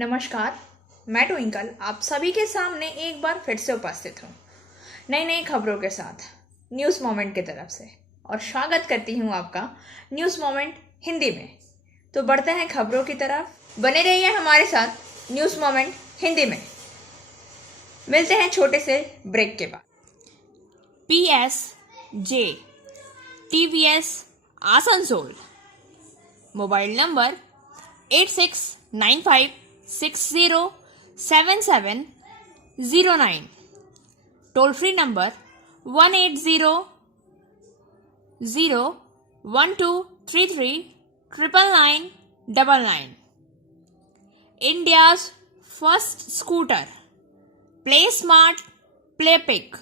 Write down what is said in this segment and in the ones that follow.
नमस्कार। मैं ट्विंकल आप सभी के सामने एक बार फिर से उपस्थित हूँ नई नई खबरों के साथ न्यूज़ मोमेंट की तरफ से, और स्वागत करती हूँ आपका न्यूज़ मोमेंट हिंदी में। तो बढ़ते हैं खबरों की तरफ, बने रहिए हमारे साथ न्यूज़ मोमेंट हिंदी में। मिलते हैं छोटे से ब्रेक के बाद। PSJ TVS Asansol mobile number 8695607709, toll free number 1800123399999। India's first scooter, play smart play pick.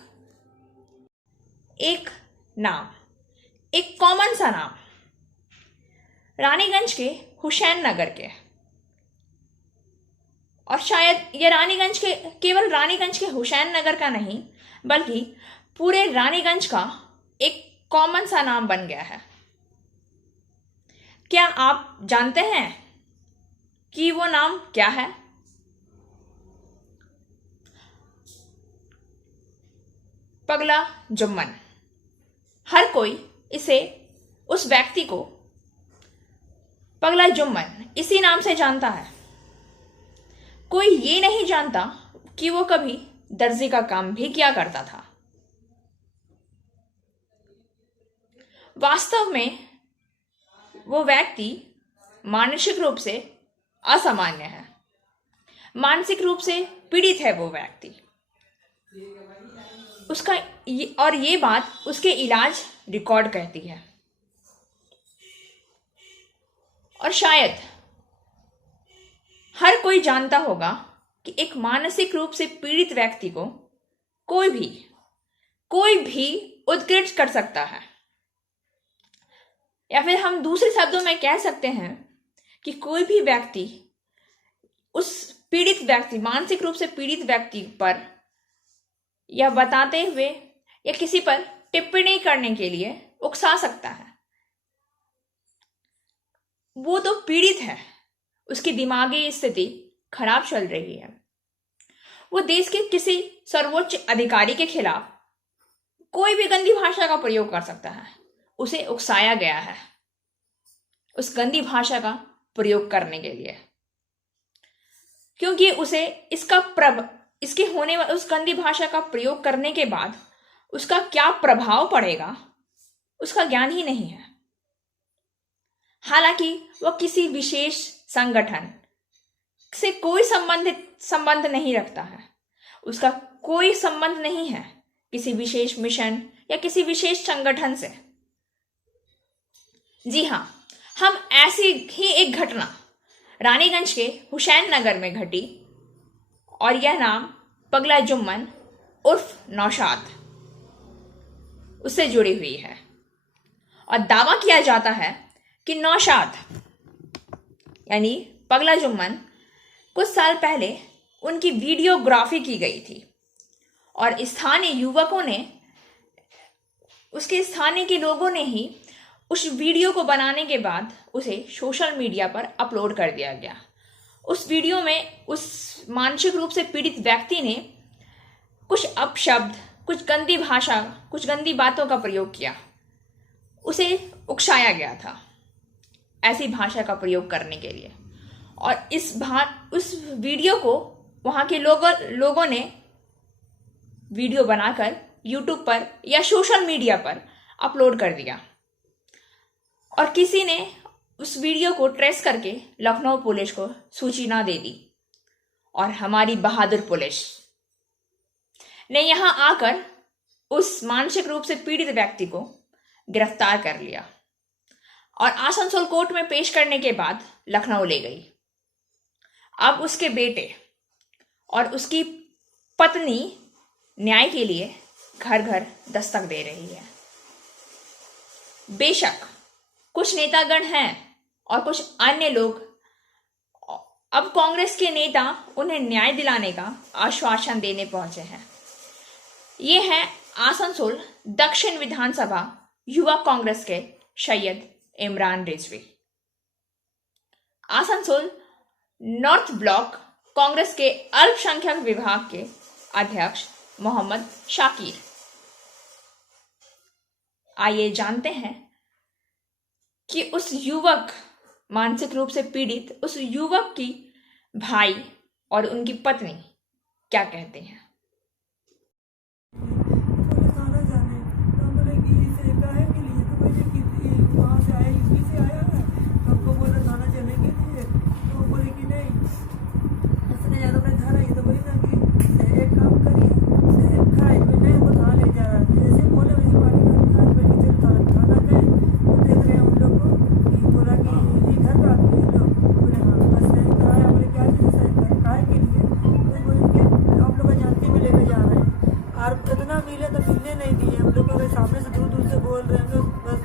एक नाम, एक कॉमन सा नाम, रानीगंज के हुसैन नगर के, और शायद ये रानीगंज के केवल रानीगंज के हुसैन नगर का नहीं बल्कि पूरे रानीगंज का एक कॉमन सा नाम बन गया है। क्या आप जानते हैं कि वो नाम क्या है? पगला जुम्मन। हर कोई इसे, उस व्यक्ति को पगला जुम्मन इसी नाम से जानता है। कोई ये नहीं जानता कि वो कभी दर्जी का काम भी किया करता था। वास्तव में वो व्यक्ति मानसिक रूप से असामान्य है, मानसिक रूप से पीड़ित है वो व्यक्ति। और ये बात उसके इलाज रिकॉर्ड कहती है। और शायद हर कोई जानता होगा कि एक मानसिक रूप से पीड़ित व्यक्ति को कोई भी उत्कृष्ट कर सकता है, या फिर हम दूसरे शब्दों में कह सकते हैं कि कोई भी व्यक्ति उस पीड़ित व्यक्ति, मानसिक रूप से पीड़ित व्यक्ति पर यह बताते हुए या किसी पर टिप्पणी करने के लिए उकसा सकता है। वो तो पीड़ित है, उसकी दिमागी स्थिति खराब चल रही है। वो देश के किसी सर्वोच्च अधिकारी के खिलाफ कोई भी गंदी भाषा का प्रयोग कर सकता है। उसे उकसाया गया है उस गंदी भाषा का प्रयोग करने के लिए, क्योंकि उसे इसके होने वाले उस गंदी भाषा का प्रयोग करने के बाद उसका क्या प्रभाव पड़ेगा उसका ज्ञान ही नहीं है। हालांकि वह किसी विशेष संगठन से कोई संबंध नहीं रखता है, उसका कोई संबंध नहीं है किसी विशेष मिशन या किसी विशेष संगठन से। जी हां, हम ऐसी ही एक घटना रानीगंज के हुसैन नगर में घटी, और यह नाम पगला जुम्मन उर्फ नौशाद उससे जुड़ी हुई है। और दावा किया जाता है कि नौशाद यानी पगला जुम्मन कुछ साल पहले उनकी वीडियोग्राफी की गई थी, और स्थानीय युवकों ने, उसके स्थानीय के लोगों ने ही उस वीडियो को बनाने के बाद उसे सोशल मीडिया पर अपलोड कर दिया गया। उस वीडियो में उस मानसिक रूप से पीड़ित व्यक्ति ने कुछ अपशब्द, कुछ गंदी भाषा, कुछ गंदी बातों का प्रयोग किया। उसे उकसाया गया था ऐसी भाषा का प्रयोग करने के लिए, और उस वीडियो को वहां के लोगों ने वीडियो बनाकर यूट्यूब पर या सोशल मीडिया पर अपलोड कर दिया, और किसी ने उस वीडियो को ट्रेस करके लखनऊ पुलिस को सूचना दे दी, और हमारी बहादुर पुलिस ने यहां आकर उस मानसिक रूप से पीड़ित व्यक्ति को गिरफ्तार कर लिया और आसनसोल कोर्ट में पेश करने के बाद लखनऊ ले गई। अब उसके बेटे और उसकी पत्नी न्याय के लिए घर घर दस्तक दे रही है। बेशक कुछ नेतागण हैं और कुछ अन्य लोग, अब कांग्रेस के नेता उन्हें न्याय दिलाने का आश्वासन देने पहुंचे हैं। ये है आसनसोल दक्षिण विधानसभा युवा कांग्रेस के सैयद इमरान रिजवी। आसनसोल नॉर्थ ब्लॉक कांग्रेस के अल्पसंख्यक विभाग के अध्यक्ष मोहम्मद शाकिर। आइए जानते हैं कि उस युवक, मानसिक रूप से पीड़ित उस युवक की भाई और उनकी पत्नी क्या कहते हैं। थाना जाने तो हम बोले कि इसे काहे के लिए, तो बोले कि वहाँ से आया, यूपी से आया है, हमको बोला थाना चलने के लिए। तो वो बोले कि नहीं, उसने ज़्यादा अपने घर आई तो बोली ना कि एक काम करिए, खाए तो नहीं, वो थाना ले जा रहा है। जैसे बोले वैसे बाकी आज बैठ के चलो थाना गए तो देख रहे हैं उन लोग को कि बोला कि ये घर का आदमी है। लोग बोले हाँ, बस साइन कराया। बोले क्या चीज़ साइन कराया, काहे के लिए, तो बोले कि आप लोग जानती में लेके जा रहे हैं। और इतना मिले तो मिलने नहीं दिए हम लोग को, सामने से दूर दूर से बोल रहे हैं लोग। बस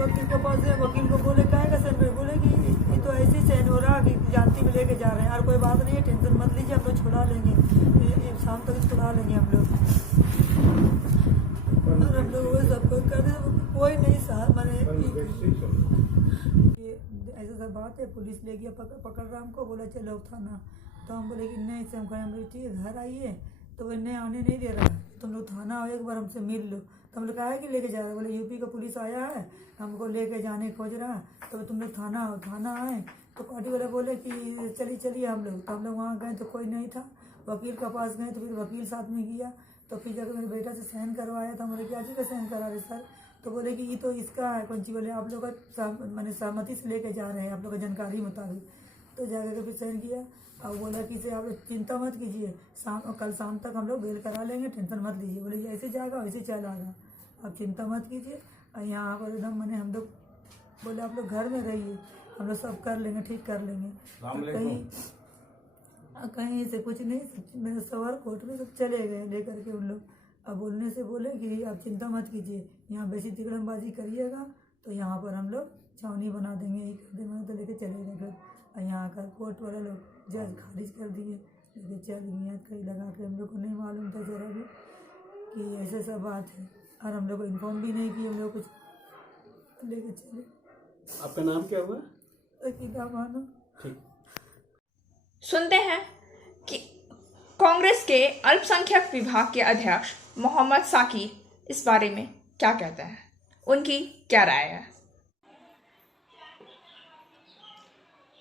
वकील के पास है, वकील को बोले काहे का साइन पे, बोले कि ये तो ऐसे ही साइन हो रहा कि जानती में लेके जा रहे हैं। और कोई बात नहीं है, टेंशन मत लीजिए, हम लोग छुड़ा लेंगे, ये शाम तक छुड़ा लेंगे हम लोग। और हम लोग वो सब कुछ कर दे, कोई नहीं साहब मैंने ऐसा सब बात है। पुलिस ले गया, पकड़ रहा हमको, बोला चलो थाना। तो हम बोले कि नहीं से हम कहें, हम बोले ठीक है घर आइए। तो वो नहीं आने नहीं दे रहा है, तुम लोग थाना आओ एक बार हमसे मिल लो। तो हम लोग कहा है कि लेके जा रहा है, बोले यूपी का पुलिस आया है, हमको लेके जाने खोज रहा है, तो तुम लोग थाना आओ। थाना आए तो पार्टी वाले बोले कि चलिए हम लोग। तो हम लोग वहाँ गए तो कोई नहीं था। वकील के पास गए तो फिर वकील साथ में गया, तो फिर जाकर मेरे बेटा से साइन करवाया। तो हम बोले क्या चीज़ का साइन करा रहे सर, तो बोले कि ये तो इसका है कौन सी, बोले आप लोग का मैंने सहमति से लेके जा रहे हैं आप लोग की जानकारी मुताबिक। तो जाकर के फिर साइन किया और बोला कि इसे आप लोग चिंता मत कीजिए, कल शाम तक हम लोग बेल करा लेंगे, टेंशन मत लीजिए। बोले ऐसे जाएगा वैसे चला आएगा, आप चिंता मत कीजिए। और यहाँ पर एकदम मैंने हम लोग बोले आप लोग घर में रहिए, हम लोग सब कर लेंगे, ठीक कर लेंगे। कहीं से कुछ नहीं, मेरे सवार कोर्ट में सब चले गए लेकर के उन लोग। अब बोलने से बोले कि आप चिंता मत कीजिए, यहाँ बेसी तिकड़मबाजी करिएगा तो यहाँ पर हम लोग छावनी बना देंगे, ये कर देंगे। तो लेके चले गए घर। और यहाँ आकर कोर्ट वाले लोग जज खारिज कर दिए, लेके चल गए। कहीं लगा के हम लोग को नहीं मालूम था जरा भी कि ऐसे सब बात है, और हम लोग को इन्फॉर्म भी नहीं किया, हम लोग कुछ लेके चले। आपका नाम क्या हुआ? अकीदा बानो। ठीक। सुनते हैं कि कांग्रेस के अल्पसंख्यक विभाग के अध्यक्ष मोहम्मद साकिर इस बारे में क्या कहते हैं, उनकी क्या राय है।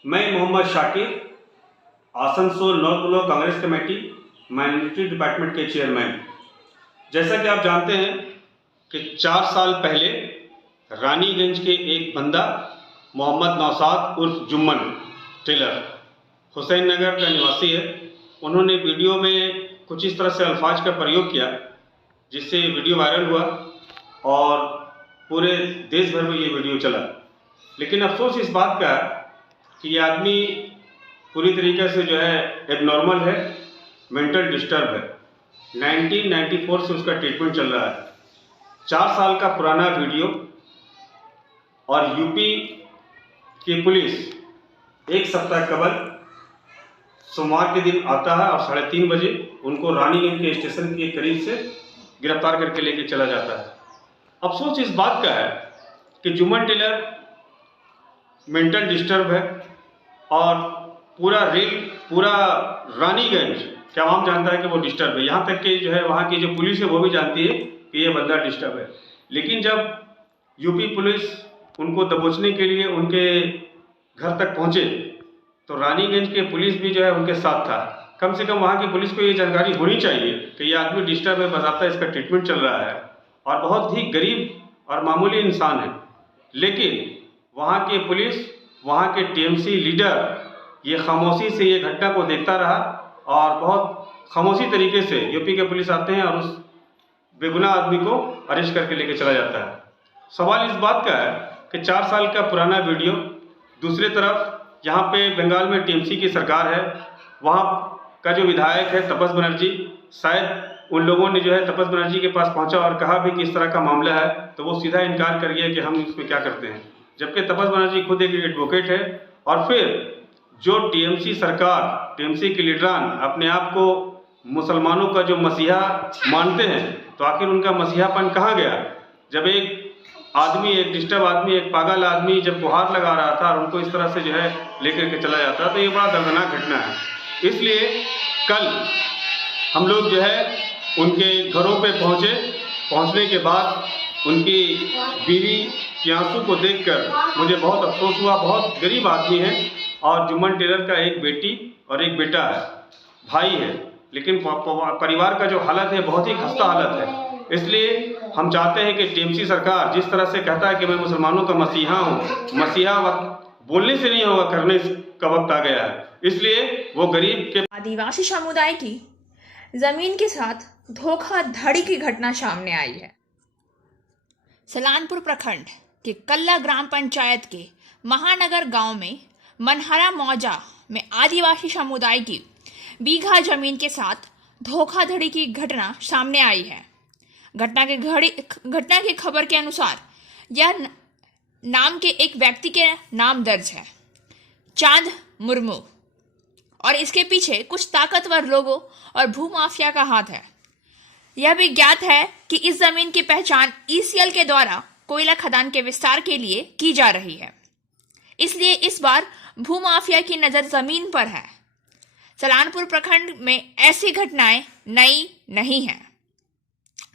मैं Mohammed Shakir, Asansol north block Congress committee minority department के चेयरमैन। जैसा कि आप जानते हैं कि 4 साल पहले रानीगंज के एक बंदा मोहम्मद नौशाद उर्फ जुम्मन टेलर, हुसैन नगर का निवासी है, उन्होंने वीडियो में कुछ इस तरह से अल्फाज का प्रयोग किया जिससे वीडियो वायरल हुआ और पूरे देश भर में ये वीडियो चला। लेकिन अफसोस इस बात का कि ये आदमी पूरी तरीके से जो है एबनॉर्मल है, मेंटल डिस्टर्ब है। 1994 से उसका ट्रीटमेंट चल रहा है। 4 साल का पुराना वीडियो, और यूपी की पुलिस एक सप्ताह कबल सोमवार के दिन आता है और 3:30 बजे उनको रानीगंज के स्टेशन के करीब से गिरफ्तार करके लेके चला जाता है। अफसोस इस बात का है कि जुम्मन टेलर मेंटल डिस्टर्ब है और पूरा रानीगंज क्या आवाम जानता है कि वो डिस्टर्ब है। यहाँ तक कि जो है वहाँ की जो पुलिस है वो भी जानती है कि ये बंदा डिस्टर्ब है। लेकिन जब यूपी पुलिस उनको दबोचने के लिए उनके घर तक पहुँचे तो रानीगंज के पुलिस भी जो है उनके साथ था। कम से कम वहाँ की पुलिस को ये जानकारी होनी चाहिए कि ये आदमी डिस्टर्ब है, बजाता इसका ट्रीटमेंट चल रहा है और बहुत ही गरीब और मामूली इंसान है। लेकिन वहाँ के पुलिस, वहाँ के टीएमसी लीडर ये खामोशी से ये घटना को देखता रहा और बहुत खामोशी तरीके से यूपी के पुलिस आते हैं और उस बेगुनाह आदमी को अरेस्ट करके लेके चला जाता है। सवाल इस बात का है कि 4 साल का पुराना वीडियो, दूसरी तरफ यहाँ पे बंगाल में टीएमसी की सरकार है, वहाँ का जो विधायक है तपस बनर्जी, शायद उन लोगों ने जो है तपस बनर्जी के पास पहुँचा और कहा भी कि इस तरह का मामला है, तो वो सीधा इनकार कर गया कि हम इसमें क्या करते हैं। जबकि तपस बनर्जी खुद एक एडवोकेट है और फिर जो टीएमसी सरकार, टीएमसी के लीडरान अपने आप को मुसलमानों का जो मसीहा मानते हैं, तो आखिर उनका मसीहापन कहाँ गया जब एक आदमी, एक डिस्टर्ब आदमी, एक पागल आदमी जब गुहार लगा रहा था और उनको इस तरह से जो है लेकर के चला जाता, तो ये बड़ा दर्दनाक घटना है। इसलिए कल हम लोग जो है उनके घरों पे पहुंचने के बाद उनकी बीवी के आंसू को देखकर मुझे बहुत अफसोस हुआ। बहुत गरीब आदमी है और जुम्मन टेलर का एक बेटी और एक बेटा है, भाई है, लेकिन परिवार का जो हालत है बहुत ही खस्ता हालत है। इसलिए हम चाहते हैं कि टीएमसी सरकार जिस तरह से कहता है कि मैं मुसलमानों का मसीहा हूँ, मसीहा वक्त बोलने से नहीं होगा, करने का वक्त आ गया है। इसलिए वो गरीब के आदिवासी समुदाय की जमीन के साथ धोखाधड़ी की घटना सामने आई है। सलानपुर प्रखंड के कल्ला ग्राम पंचायत के महानगर गांव में मनहरा मौजा में आदिवासी समुदाय की बीघा जमीन के साथ धोखाधड़ी की घटना सामने आई है। घटना की खबर के अनुसार यह नाम के एक व्यक्ति के नाम दर्ज है, चांद मुर्मू, और इसके पीछे कुछ ताकतवर लोगों और भूमाफिया का हाथ है। यह भी ज्ञात है कि इस जमीन की पहचान ईसीएल के द्वारा कोयला खदान के विस्तार के लिए की जा रही है, इसलिए इस बार भूमाफिया की नजर जमीन पर है। सलानपुर प्रखंड में ऐसी घटनाएं नई नहीं हैं।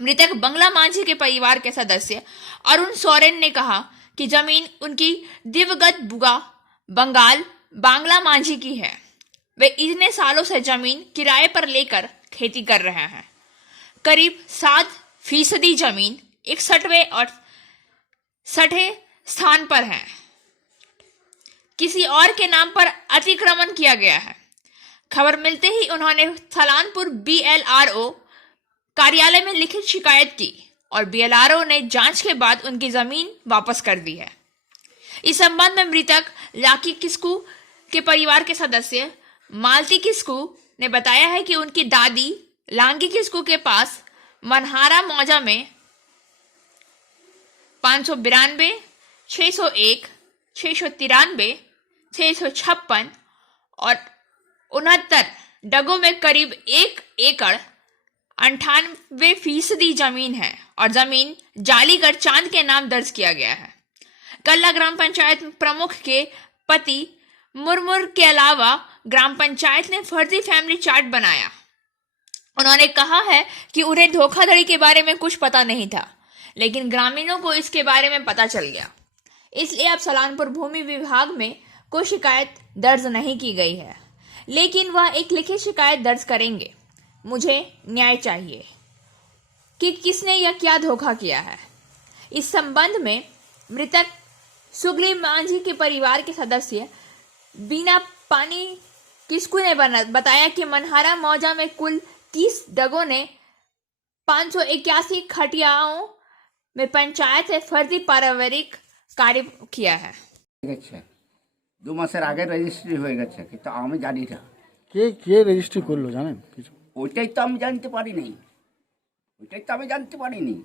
मृतक बंगला मांझी के परिवार के सदस्य अरुण सोरेन ने कहा कि जमीन उनकी दिवंगत बुआ बंगाल बांग्ला मांझी की है। वे इतने सालों से जमीन किराए पर लेकर खेती कर रहे हैं। करीब 7% जमीन 61वें और 60 स्थान पर है। किसी और के नाम पर अतिक्रमण किया गया है। खबर मिलते ही उन्होंने सलानपुर BLRO कार्यालय में लिखित शिकायत की और BLRO ने जांच के बाद उनकी जमीन वापस कर दी है। इस संबंध में मृतक लाकी किस्कू के परिवार के सदस्य मालती किस्कू ने बताया है कि उनकी दादी लांगी किस्कू के पास मनहारा मौजा में 592, 601, 693, 656 और 69 डगों में करीब 1 एकड़ 98% जमीन है और जमीन जालीगढ़ चांद के नाम दर्ज किया गया है। कल्ला ग्राम पंचायत प्रमुख के पति मुरमुर के अलावा ग्राम पंचायत ने फर्जी फैमिली चार्ट बनाया। उन्होंने कहा है कि उन्हें धोखाधड़ी के बारे में कुछ पता नहीं था, लेकिन ग्रामीणों को इसके बारे में पता चल गया, इसलिए अब सलानपुर भूमि विभाग में कोई शिकायत दर्ज नहीं की गई है, लेकिन वह एक लिखित शिकायत दर्ज करेंगे। मुझे न्याय चाहिए कि किसने या क्या धोखा किया है। इस संबंध में मृतक सुग्रीव मांझी के परिवार के सदस्य बीना पानी किस्कू ने बताया कि मनहारा मौजा में कुल 30 डगों ने 581 खटियाओं में पंचायत से फर्जी पारिवारिक कार्य किया है। 2 মাসের আগে রেজিস্ট্রি হয়ে গেছে, কিন্তু আমি জানি না কে রেজিস্ট্রি করলো জানেন কিছু? ওইটাই তো আমি জানতে পারিনি,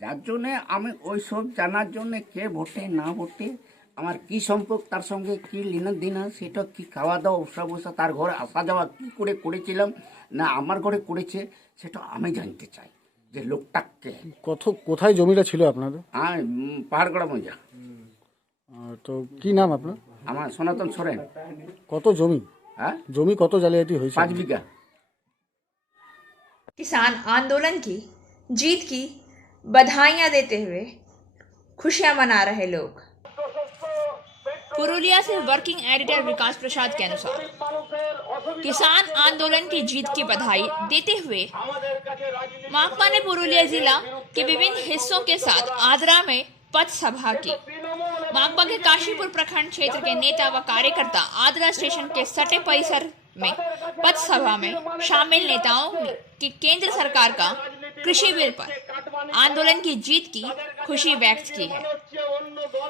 যার জন্যে আমি ওই সব জানার জন্যে কে ভোটে না ভোটে, আমার কি সম্পর্ক, তার সঙ্গে কি লেনাদেনা, সেটা কি খাওয়া দাওয়া উৎসা বসা, তার ঘরে আসা যাওয়া কী করে করেছিলাম না আমার ঘরে করেছে, সেটা আমি জানতে চাই যে লোকটা কে। কোথায় জমিটা ছিল আপনাদের? পাহাড়গড়া মজা। তো কি নাম আপনার? আমার সনাতন সোরেন। কত জমি? জমি কত জালিয়াতি হয়েছে? 5 বিঘা। किसान आंदोलन की जीत की बधाइयां देते हुए खुशियां मना रहे लोग। पुरुलिया से वर्किंग एडिटर विकास प्रसाद के अनुसार किसान आंदोलन की जीत की बधाई देते हुए माकपा ने पुरुलिया जिला के विभिन्न हिस्सों के साथ आद्रा में पथ सभा की। माकपा के काशीपुर प्रखंड क्षेत्र के नेता व कार्यकर्ता आद्रा स्टेशन के सटे परिसर में पथ सभा में शामिल नेताओं की केंद्र सरकार का कृषि बिल पर आंदोलन की जीत की खुशी व्यक्त की है।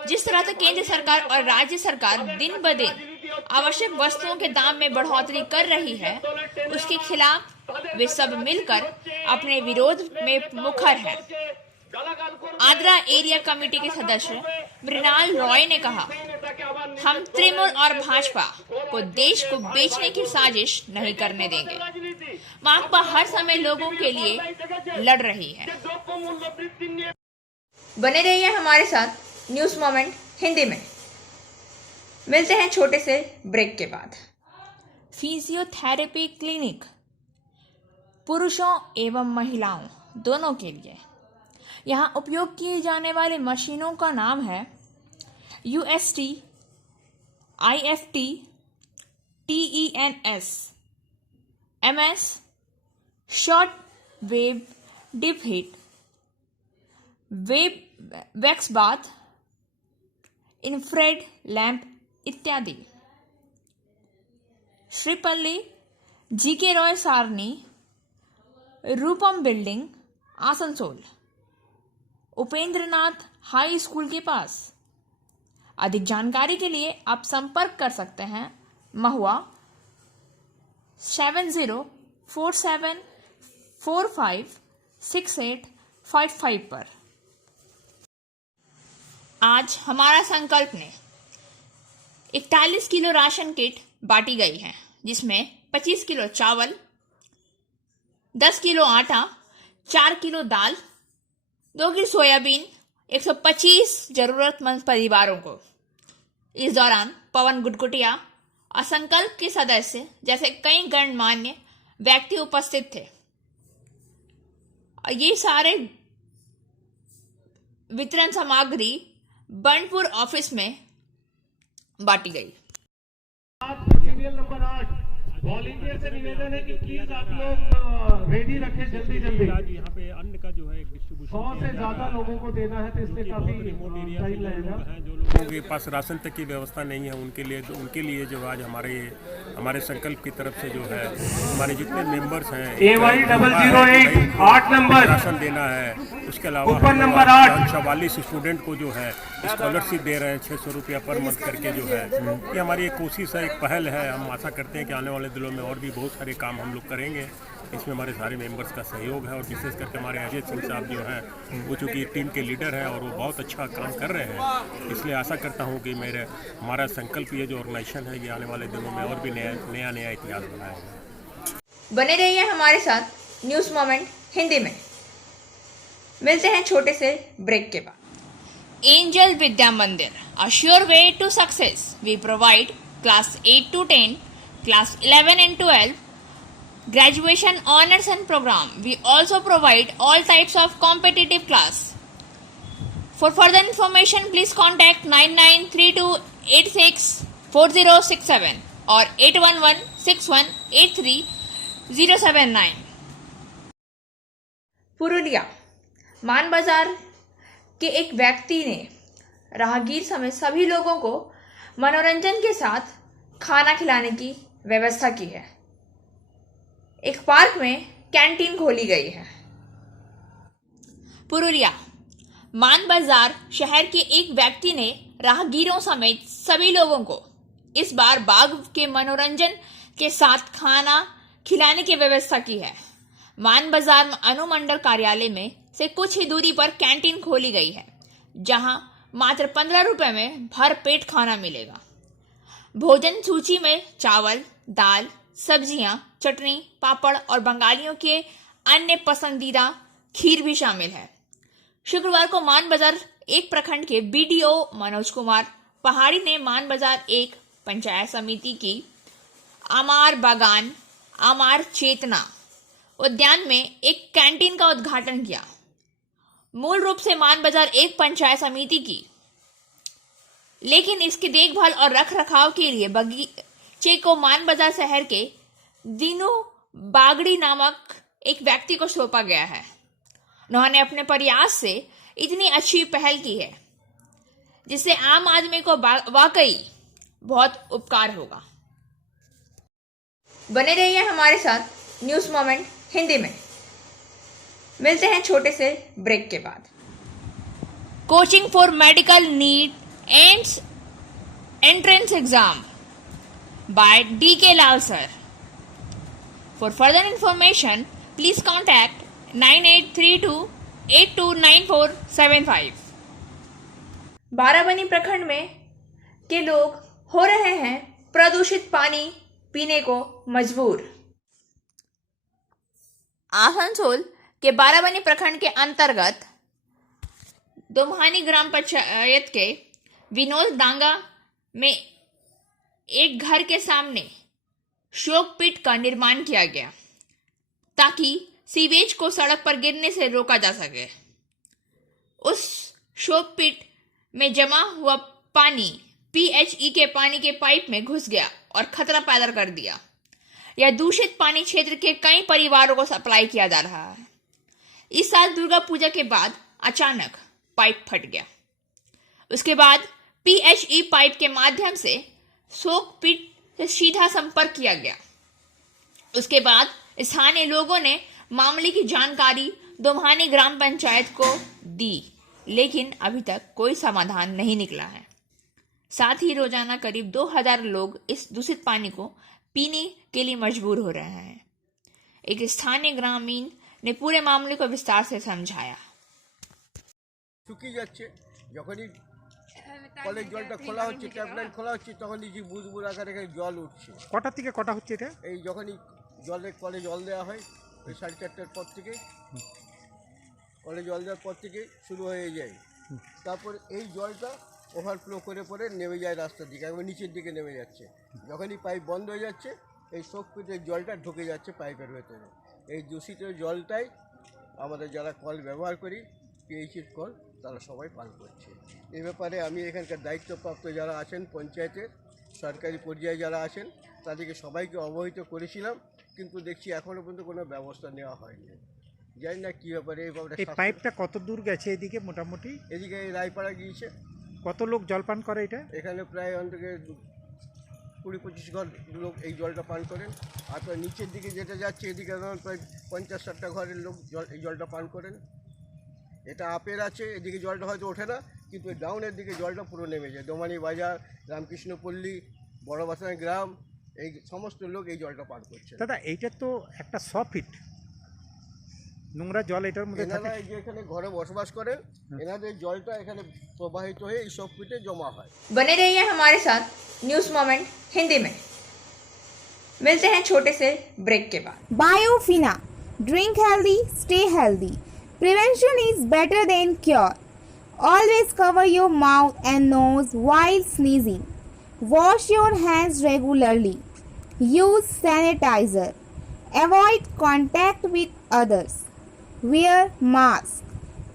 जिस तरह से केंद्र सरकार और राज्य सरकार दिन ब दिन आवश्यक वस्तुओं के दाम में बढ़ोतरी कर रही है, उसके खिलाफ वे सब मिलकर अपने विरोध में मुखर हैं। आद्रा एरिया कमेटी के सदस्य मृणाल रॉय ने कहा, हम तृणमूल और भाजपा को देश को बेचने की साजिश नहीं करने देंगे। माकपा हर समय लोगों के लिए लड़ रही है। बने रहिए हमारे साथ न्यूज़ मोमेंट हिंदी में। मिलते हैं छोटे से ब्रेक के बाद। फिजियोथेरेपी क्लिनिक पुरुषों एवं महिलाओं दोनों के लिए। यहाँ उपयोग किए जाने वाले मशीनों का नाम है UST, IFT, TENS, MS, short wave deep heat, web wax bath, infrared lamp इत्यादि। Sripally GK Roy Sarani, Rupam building, Asansol, Upendranath high school के पास। अधिक जानकारी के लिए आप संपर्क कर सकते हैं महुआ 7047456855 पर। आज हमारा संकल्प ने 41 किलो राशन किट बांटी गई है, जिसमें 25 किलो चावल, 10 किलो आटा, 4 किलो दाल, 2 किलो सोयाबीन 125 जरूरतमंद परिवारों को। इस दौरान पवन गुटगुटिया और संकल्प के सदस्य जैसे कई गणमान्य व्यक्ति उपस्थित थे। और ये सारे वितरण सामग्री बंडपुर ऑफिस में बांटी गई। सीरियल नंबर 8 वॉलंटियर से निवेदन है कि प्लीज आप लोग रेडी रखें जल्दी जल्दी। यहाँ पे अन्न का जो है एक डिस्ट्रीब्यूशन 100 से ज्यादा लोगों को देना है तो इसलिए काफी टाइम लगेगा। जो लोगों के पास राशन तक की व्यवस्था नहीं है उनके लिए जो आज हमारे संकल्प की तरफ से जो है हमारे जितने मेंबर्स हैं AY 008 8 नंबर राशन देना है। उसके अलावा ऊपर नंबर 8 44 स्टूडेंट को जो है स्कॉलरशिप दे रहे हैं 600 रुपया पर मंथ करके जो है। ये हमारी एक कोशिश है, एक पहल है। हम आशा करते हैं कि आने वाले दिनों में और भी बहुत सारे काम हम लोग करेंगे। इसमें हमारे सारे मेंबर्स का सहयोग है और विशेष करके हमारे अजय सिंह साहब जो हैं वो चूँकि टीम के लीडर हैं और वो बहुत अच्छा काम कर रहे हैं। इसलिए आशा करता हूँ कि हमारा संकल्प ये जो ऑर्गेनाइजेशन है ये आने वाले दिनों में और भी नया इतिहास बनाएगा। बने रहिए हमारे साथ न्यूज़ मोमेंट हिंदी में। मिलते हैं छोटे से ब्रेक के बाद। एंजल विद्या मंदिर, a sure way to success. We provide class 8 to 10, class 11 and 12, graduation honors and program. We also provide all types of competitive class. For further information, please contact 9932864067 or 8116183079. Purulia मान बाजार के एक व्यक्ति ने राहगीर समेत सभी लोगों को मनोरंजन के साथ खाना खिलाने की व्यवस्था की है। एक पार्क में कैंटीन खोली गई है। पुरुलिया मान बाजार शहर के एक व्यक्ति ने राहगीरों समेत सभी लोगों को इस बार बाग के मनोरंजन के साथ खाना खिलाने की व्यवस्था की है। मान बाजार अनुमंडल कार्यालय में से कुछ ही दूरी पर कैंटीन खोली गई है, जहां मात्र 15 रुपए में भर पेट खाना मिलेगा। भोजन सूची में चावल, दाल, सब्जियां, चटनी, पापड़ और बंगालियों के अन्य पसंदीदा खीर भी शामिल है। शुक्रवार को मान बाजार एक प्रखंड के BDO मनोज कुमार पहाड़ी ने मान बाजार एक पंचायत समिति की आमार बागान आमार चेतना उद्यान में एक कैंटीन का उद्घाटन किया। मूल रूप से मान बाजार एक पंचायत समिति की, लेकिन इसकी देखभाल और रख रखाव के लिए बगीचे को मान बाजार शहर के दीनू बागड़ी नामक एक व्यक्ति को सौंपा गया है। उन्होंने अपने प्रयास से इतनी अच्छी पहल की है जिससे आम आदमी को वाकई बहुत उपकार होगा। बने रहिए हमारे साथ न्यूज़ मोमेंट हिंदी में। मिलते हैं छोटे से ब्रेक के बाद। Coaching for medical NEET and entrance exam by DK Lal sir. For further information, please contact 9832829475. Barabani प्रखंड में के लोग हो रहे हैं प्रदूषित पानी पीने को मजबूर। आसनसोल के बाराबनी प्रखंड के अंतर्गत दोमहानी ग्राम पंचायत के विनोद डांगा में एक घर के सामने शोक पीट का निर्माण किया गया ताकि सीवेज को सड़क पर गिरने से रोका जा सके। उस शोक पीट में जमा हुआ पानी PHE के पानी के पाइप में घुस गया और खतरा पैदा कर दिया। यह दूषित पानी क्षेत्र के कई परिवारों को सप्लाई किया जा रहा है। इस साल दुर्गा पूजा के बाद अचानक पाइप फट गया। उसके बाद PHE पाइप के माध्यम से शोक पीट से सीधा संपर्क किया गया। उसके बाद स्थानीय लोगों ने मामले की जानकारी दोमहानी ग्राम पंचायत को दी, लेकिन अभी तक कोई समाधान नहीं निकला है। साथ ही रोजाना करीब 2000 लोग इस दूषित पानी को पीने के लिए मजबूर हो रहे हैं। एक स्थानीय ग्रामीण ने पूरे मामले को विस्तार से समझाया। শুকিয়ে যাচ্ছে যখনই কলের জলটা খোলা হচ্ছে ট্যাপ লাইন খোলা হচ্ছে তখনই যে বুদবুদ আকারে এখানে জল উঠছে। কটা থেকে কটা হচ্ছে এটা? এই যখনই জলে কলে জল দেওয়া হয় ওই 4:30টার পর থেকে কলে জল দেওয়ার পর থেকে শুরু হয়ে যায়। তারপর এই জলটা ওভারফ্লো করে পরে নেমে যায় রাস্তার দিকে, একবার নিচের দিকে নেমে যাচ্ছে। যখনই পাইপ বন্ধ হয়ে যাচ্ছে এই শোকপিটের জলটা ঢুকে যাচ্ছে পাইপের ভেতরে। এই দূষিত জলটাই আমাদের যারা কল ব্যবহার করি PHE কল তারা সবাই পান করছে। এই ব্যাপারে আমি এখানকার দায়িত্বপ্রাপ্ত যারা আছেন পঞ্চায়েতের সরকারি পর্যায়ে যারা আছেন তাদেরকে সবাইকে অবহিত করেছিলাম, কিন্তু দেখছি এখনও পর্যন্ত কোনো ব্যবস্থা নেওয়া হয়নি। জানি না কী ব্যাপারে এই পাইপটা কত দূর গেছে এদিকে? মোটামুটি এদিকে এই রায়পাড়া গিয়েছে। কত লোক জল পান করে এটা? এখানে প্রায় অন্তত 20-25 ঘর লোক এই জলটা পান করেন। আর তো নিচের দিকে যেটা যাচ্ছে এদিকে প্রায় 50-60টা ঘরের লোক এই জলটা পান করেন। এটা আপের আছে, এদিকে জলটা হয়তো ওঠে না, কিন্তু ডাউনের দিকে জলটা পুরো নেমে যায়। দোমানি বাজার, রামকৃষ্ণপল্লী, বড়বাসান গ্রাম, এই সমস্ত লোক এই জলটা পান করছে। দাদা এইটা তো একটা 100 ফিট নোংরা জল এটার মধ্যে থাকে। এনারা যে এখানে ঘরে বসবাস করেন এনাদের জলটা এখানে প্রবাহিত হয়ে এই সব পিটে জমা হয়। बने रहिए हमारे साथ न्यूज़ मोमेंट हिंदी में। मिलते हैं छोटे से ब्रेक के बाद। Biofina. Drink healthy, stay healthy. Prevention is better than cure. Always cover your mouth and nose while sneezing. Wash your hands regularly. Use sanitizer. Avoid contact with others. Wear mask.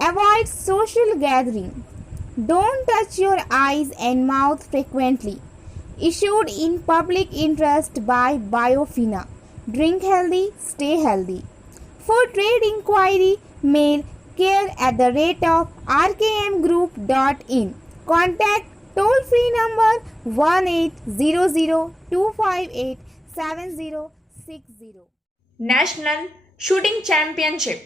Avoid social gathering. Don't touch your eyes and mouth frequently. Issued in public interest by Biofina. Drink healthy, stay healthy. For trade inquiry, mail care@rkmgroup.in. Contact toll-free number 1800-258-7060. National shooting championship.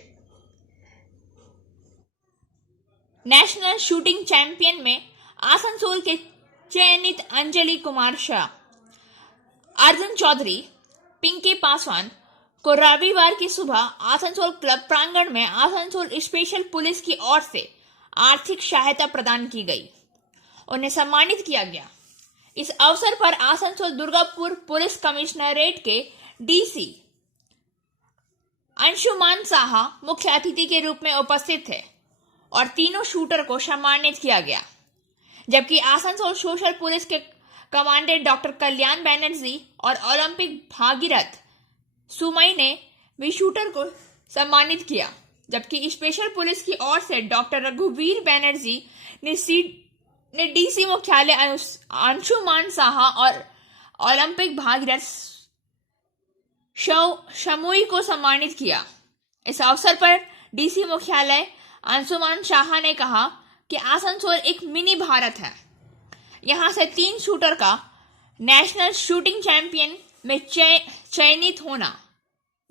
National shooting champion में आसनसोल के चयनित अंजलि कुमार शाह, अर्जुन चौधरी, पिंकी पासवान को रविवार की सुबह Asansol club प्रांगण में Asansol special police की ओर से आर्थिक सहायता प्रदान की गई। उन्हें सम्मानित किया गया। इस अवसर पर आसनसोल दुर्गापुर पुलिस कमिश्नरेट के DC अंशुमान साहा मुख्य अतिथि के रूप में उपस्थित थे और तीनों शूटर को सम्मानित किया गया, जबकि आसनसोल सोशल पुलिस के कमांडेंट डॉक्टर कल्याण बैनर्जी और ओलंपिक भागीरथ सुमई ने भी शूटर को सम्मानित किया, जबकि स्पेशल पुलिस की ओर से डॉक्टर रघुवीर बैनर्जी ने DC मुख्यालय अंशुमान साहा और ओलंपिक भागीरथ शमुई को सम्मानित किया। इस अवसर पर DC मुख्यालय अंशुमान शाह ने कहा कि आसनसोल एक मिनी भारत है। यहां से 3 शूटर का नेशनल शूटिंग चैंपियन में चयनित होना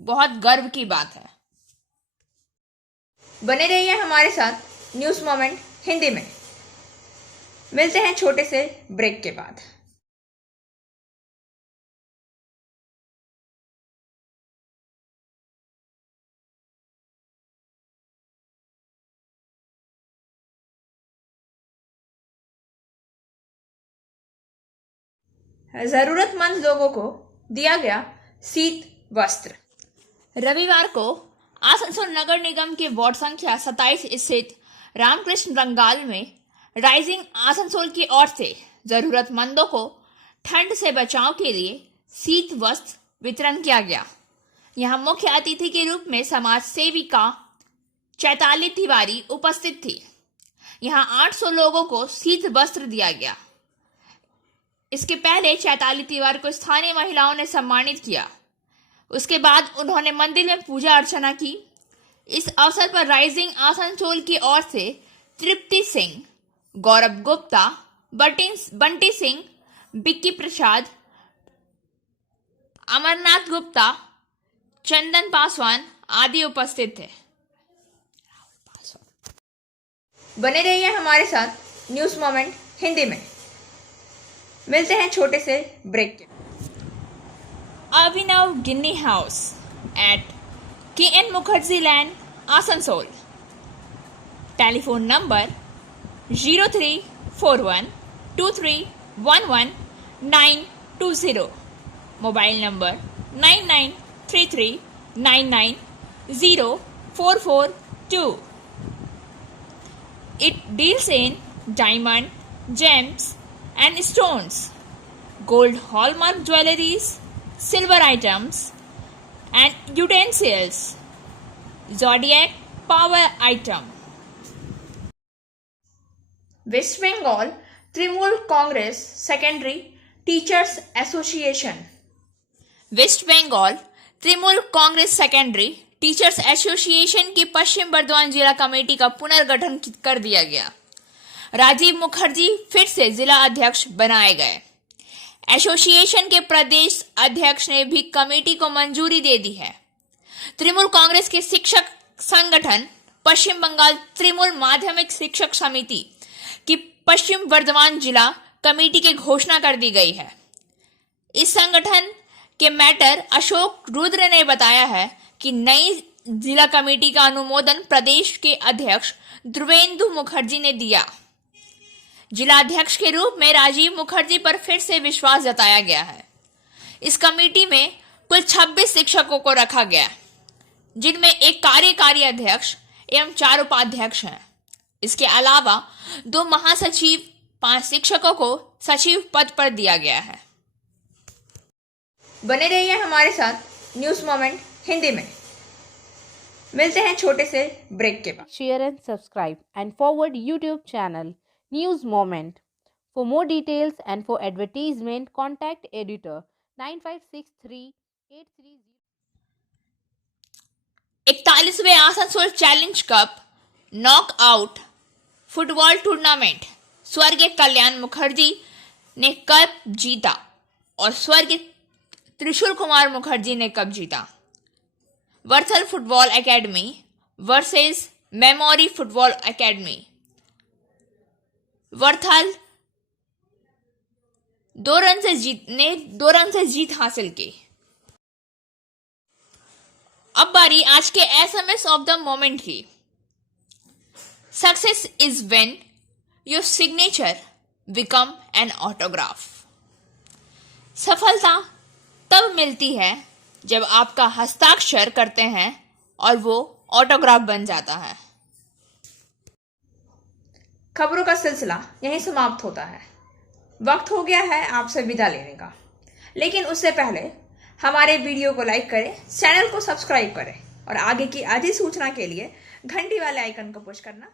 बहुत गर्व की बात है। बने रहिए हमारे साथ न्यूज़ मोमेंट हिंदी में। मिलते हैं छोटे से ब्रेक के बाद। जरूरतमंद लोगों को दिया गया शीत वस्त्र। रविवार को आसनसोल नगर निगम के वार्ड संख्या 27 स्थित रामकृष्ण रंगाल में राइजिंग आसनसोल की ओर से जरूरतमंदों को ठंड से बचाव के लिए शीत वस्त्र वितरण किया गया। यहां मुख्य अतिथि के रूप में समाज सेविका चैताली तिवारी उपस्थित थी। यहां 800 लोगों को शीत वस्त्र दिया गया। इसके पहले चैताली तिवारी को स्थानीय महिलाओं ने सम्मानित किया। उसके बाद उन्होंने मंदिर में पूजा अर्चना की। इस अवसर पर राइजिंग आसनसोल की ओर से तृप्ति सिंह, गौरव गुप्ता, बंटी सिंह, बिक्की प्रसाद, अमरनाथ गुप्ता, चंदन पासवान आदि उपस्थित थे। बने रहिए हमारे साथ न्यूज मोमेंट हिंदी में। मिलते हैं छोटे से ब्रेक के। Abhinav Ginni house at KN Mukherjee land, Asansol. Telephone number 0341231190। Mobile number 9933990442। It deals in diamond, gems and stones, gold hallmark jewelries, silver items and utensils, zodiac power item. West Bengal Trinamool Congress secondary teachers association. West Bengal Trinamool Congress secondary teachers association की पश्चिम बर्धमान जिला committee का पुनर्गठन कर दिया गया। राजीव मुखर्जी फिर से जिला अध्यक्ष बनाए गए। एसोसिएशन के प्रदेश अध्यक्ष ने भी कमेटी को मंजूरी दे दी है। तृणमूल कांग्रेस के शिक्षक संगठन पश्चिम बंगाल तृणमूल माध्यमिक शिक्षक समिति की पश्चिम बर्धमान जिला कमेटी की घोषणा कर दी गई है। इस संगठन के मैटर अशोक रुद्र ने बताया है कि नई जिला कमेटी का अनुमोदन प्रदेश के अध्यक्ष ध्रुवेंदु मुखर्जी ने दिया। जिला अध्यक्ष के रूप में राजीव मुखर्जी पर फिर से विश्वास जताया गया है। इस कमेटी में कुल 26 शिक्षकों को रखा गया, जिनमें एक कार्यकारी अध्यक्ष एवं 4 उपाध्यक्ष हैं। इसके अलावा 2 महासचिव, 5 शिक्षकों को सचिव पद पर दिया गया है। बने रहिए हमारे साथ न्यूज मोमेंट हिंदी में। मिलते हैं छोटे से ब्रेक के बाद। Share and subscribe and forward YouTube channel News Moment. For more details and for advertisement, contact editor 956383. 41वें Asansol challenge cup knockout football tournament स्वर्गीय कल्याण मुखर्जी ने कप जीता और स्वर्गीय त्रिशूल कुमार मुखर्जी ने कप जीता। वर्थल football academy versus memory football academy. वर्थल 2 रन से जीत हासिल की। अब बारी आज के SMS ऑफ द मोमेंट की। Success is when your signature become an autograph. सफलता तब मिलती है जब आपका हस्ताक्षर करते हैं और वो ऑटोग्राफ बन जाता है। खबरों का सिलसिला यहीं समाप्त होता है। वक्त हो गया है आपसे विदा लेने का, लेकिन उससे पहले हमारे वीडियो को लाइक करें, चैनल को सब्सक्राइब करें और आगे की अधिसूचना के लिए घंटी वाले आइकन को पुश करना